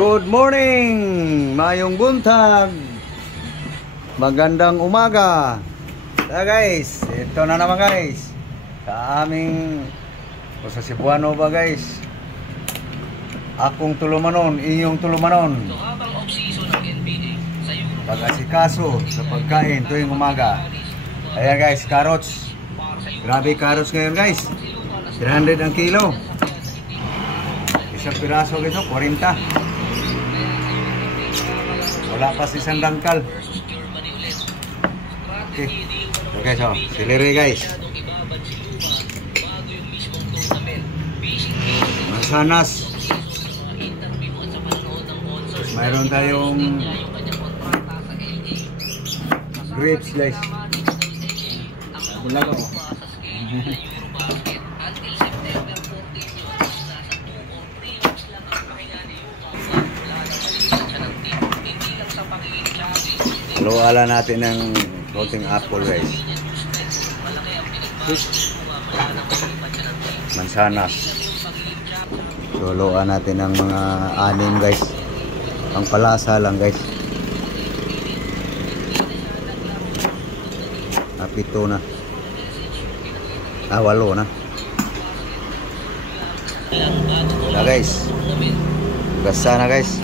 Good morning! Mayong buntag! Magandang umaga! Guys, ito na naman guys. Sa aming sa Cebuano ba guys? Akong tulumanon, inyong tulumanon. Pag-asikaso sa pagkain tuwing umaga. Ayan guys, carrots. Grabe carrots ngayon guys. 300 ang kilo. Isang piraso guys, 40. Wala pa si isang dangkal. Okay. Okay, so, celery guys. Mansanas. Tapos mayroon tayong grapes guys. Bulag ako. Luwala natin ng konting apple guys. Mansanas. So luwala natin ng mga anim guys. Ang palasa lang guys. Pito na. 8 na. Na guys. Gasa na guys.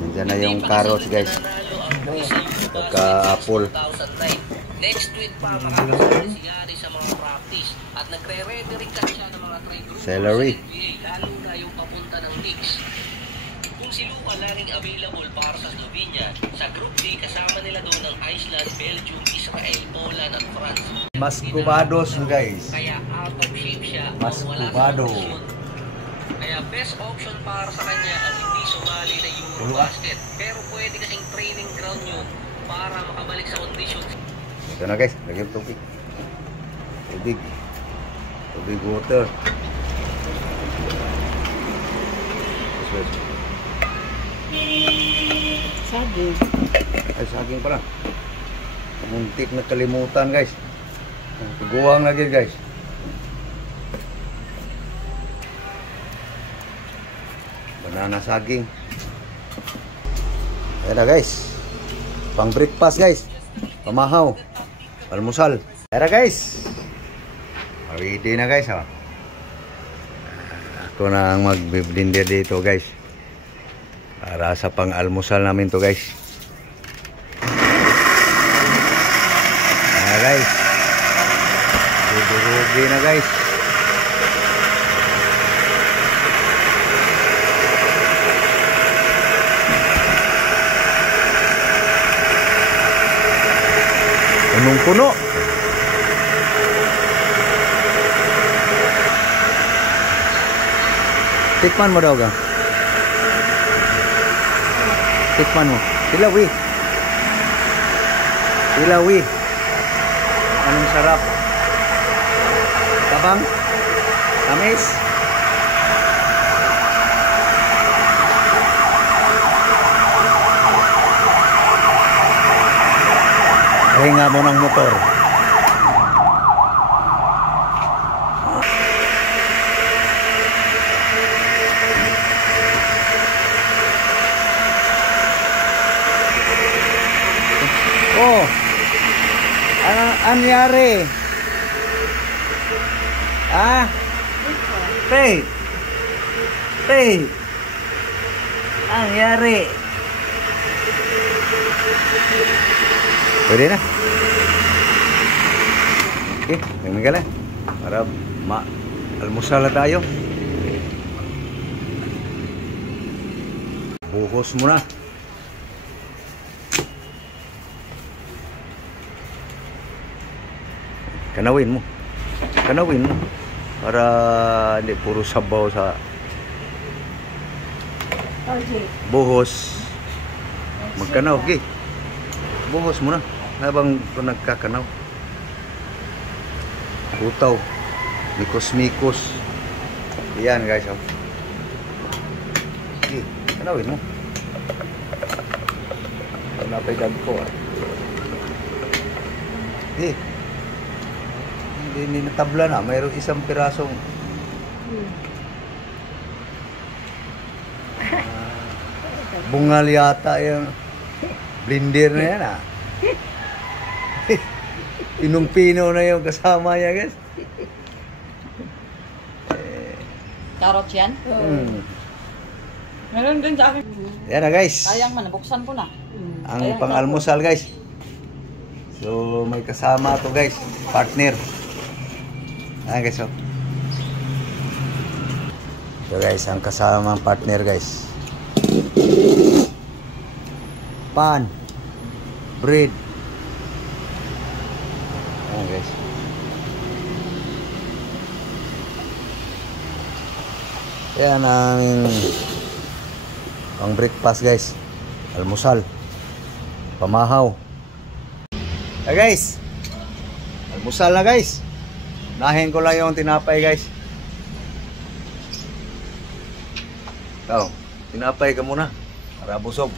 Nandiyan na yung carrots guys. Pagka-apple. Next week pa makakasiyari sa mga practice. At nagre-ready rin kasi siya ng mga trade group. Celery. Lalo na yung papunta ng mix. Kung si Luka laging available para sa Slovenia, sa Group D kasama nila doon ang Iceland, Belgium, Israel, Poland at France. Mascubados guys. Kaya out of shape siya. Mascubado. Kaya best option para sa kanya ang hindi sumali na Eurobasket. Pero pwede kasing training ground yun para makabalik sa condition. Ito na guys, lagyan tubig. Tubig water. Saging. Ay, saging pala. Muntik na kalimutan guys. Guwang lagi guys. Banana saging. Ayan na guys. Pang breakfast guys. Pamahaw. Almusal. Ayan na guys. Ready na guys ha. Ako na ang mag-blender dito guys. Para sa pang almusal namin to guys. Ayan na guys. Rugi na guys. Punong-puno. Tikman mo daw ka. Tikman mo. Silawi. Anong sarap? Tabang? Tamis? Hinga mo ng motor. Oh. Anong anyari? Ah? Tay. Anyari? Pwede na. Okay, tingnan na. Para almusal na tayo. Buhos mo na. Kanawin mo. Para hindi puro sabaw sa buhos. Magkanaw, okay. Buhos mo na. Habang nagkakanaw. Utaw. Mikos-mikos. Yan guys. Oh. Okay. Kanawin mo. Napay dad ko. Okay. natabla na, mayroong isang pirasong bungal yata yung blender na yan ah. Pinong-pino na yung kasama niya guys. Carrots yan? Meron din sa akin. Yan na guys. Sayang man, nabuksan ko na. Ang pang-almusal guys. So may kasama to guys, partner. Ayan guys oh. So guys, ang kasama partner guys. Pan, bread. Ayan guys. Yan ang pang breakfast guys. Almusal. Pamahaw. Hey guys. Almusal na guys. Nahin ko lang yung tinapay guys. Ikaw, tinapay ka muna para busog.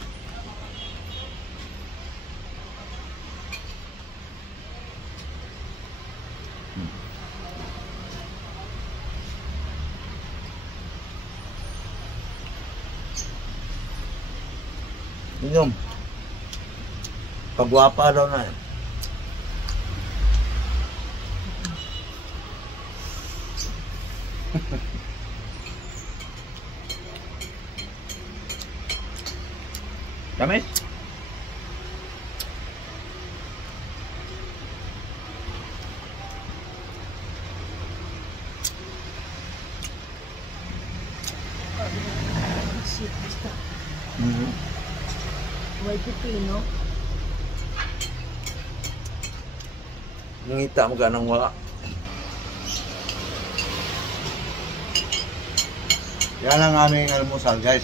Inom. Pagwapa daw na. Tamis? May pipino. Ngita mo ka ng wala. Yan ang aming almusal guys.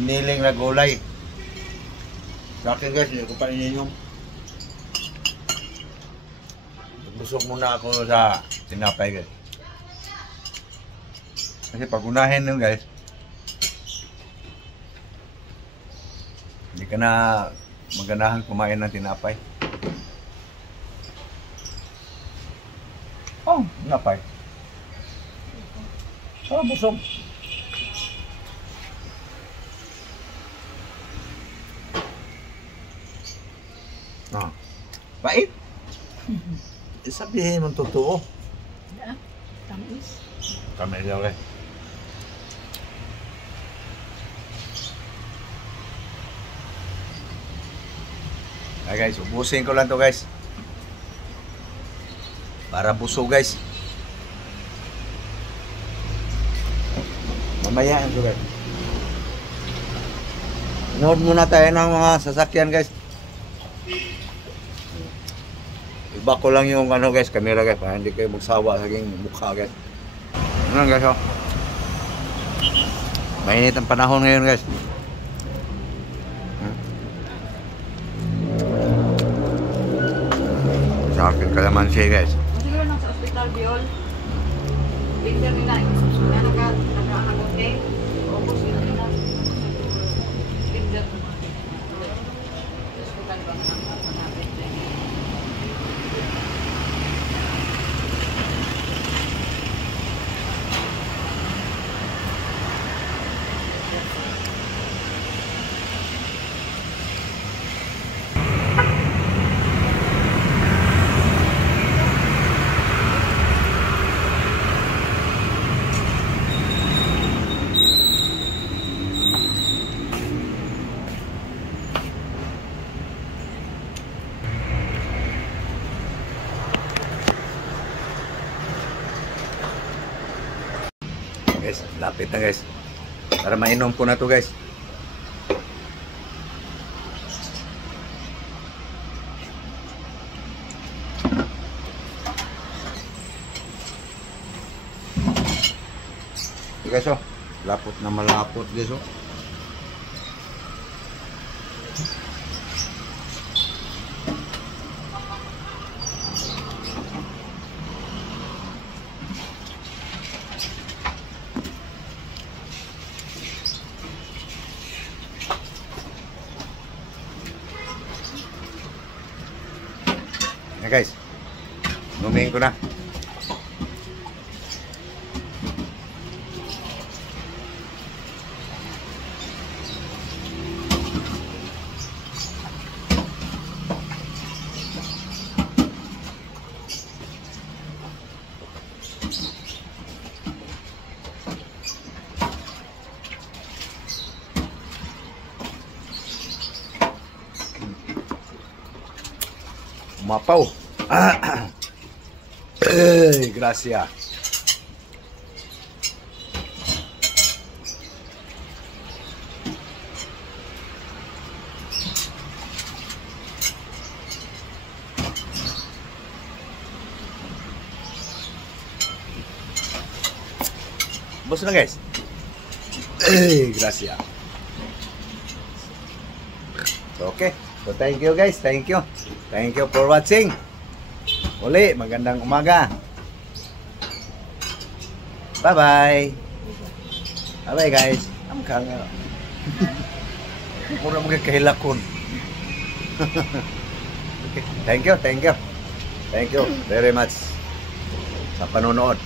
Niling na gulay. Sa akin guys, hindi ko pa ininom. Busog muna ako sa tinapay guys. Kasi pag unahin nyo guys, hindi ka na maganahan kumain ng tinapay. Oh, tinapay. Oh, busog. Ah, bait. Sabihin mo totoo. Tamis. Tamis daw guys. Ay guys, ubusin ko lang to guys. Para busog guys. Mamaya ito guys. Nood muna tayo ng mga sasakyan guys. Iba ko lang yung ano guys, camera guys, para hindi kayo magsawa sa aking mukha guys. Ano guys oh. Mainit ang panahon ngayon guys. Sa akin kalamansi guys. Siguro nang sa ospital Biol. Binder nila na nagkakagote. Ubos yun nila. Binder. Ospital ba na hanapin. Guys, lapit na guys. Para mainom ko na to guys. Okay guys oh. Lapot na malapot guys oh. Guys, Inumin ko na. Umapaw. Gracia. Bos na guys. Gracia. Okay. So thank you guys. Thank you. Thank you for watching. Uli, magandang umaga. Bye-bye. Bye-bye guys. Ang kanga. Mura mga kahilakon. Okay. Thank you. Thank you very much sa panonood.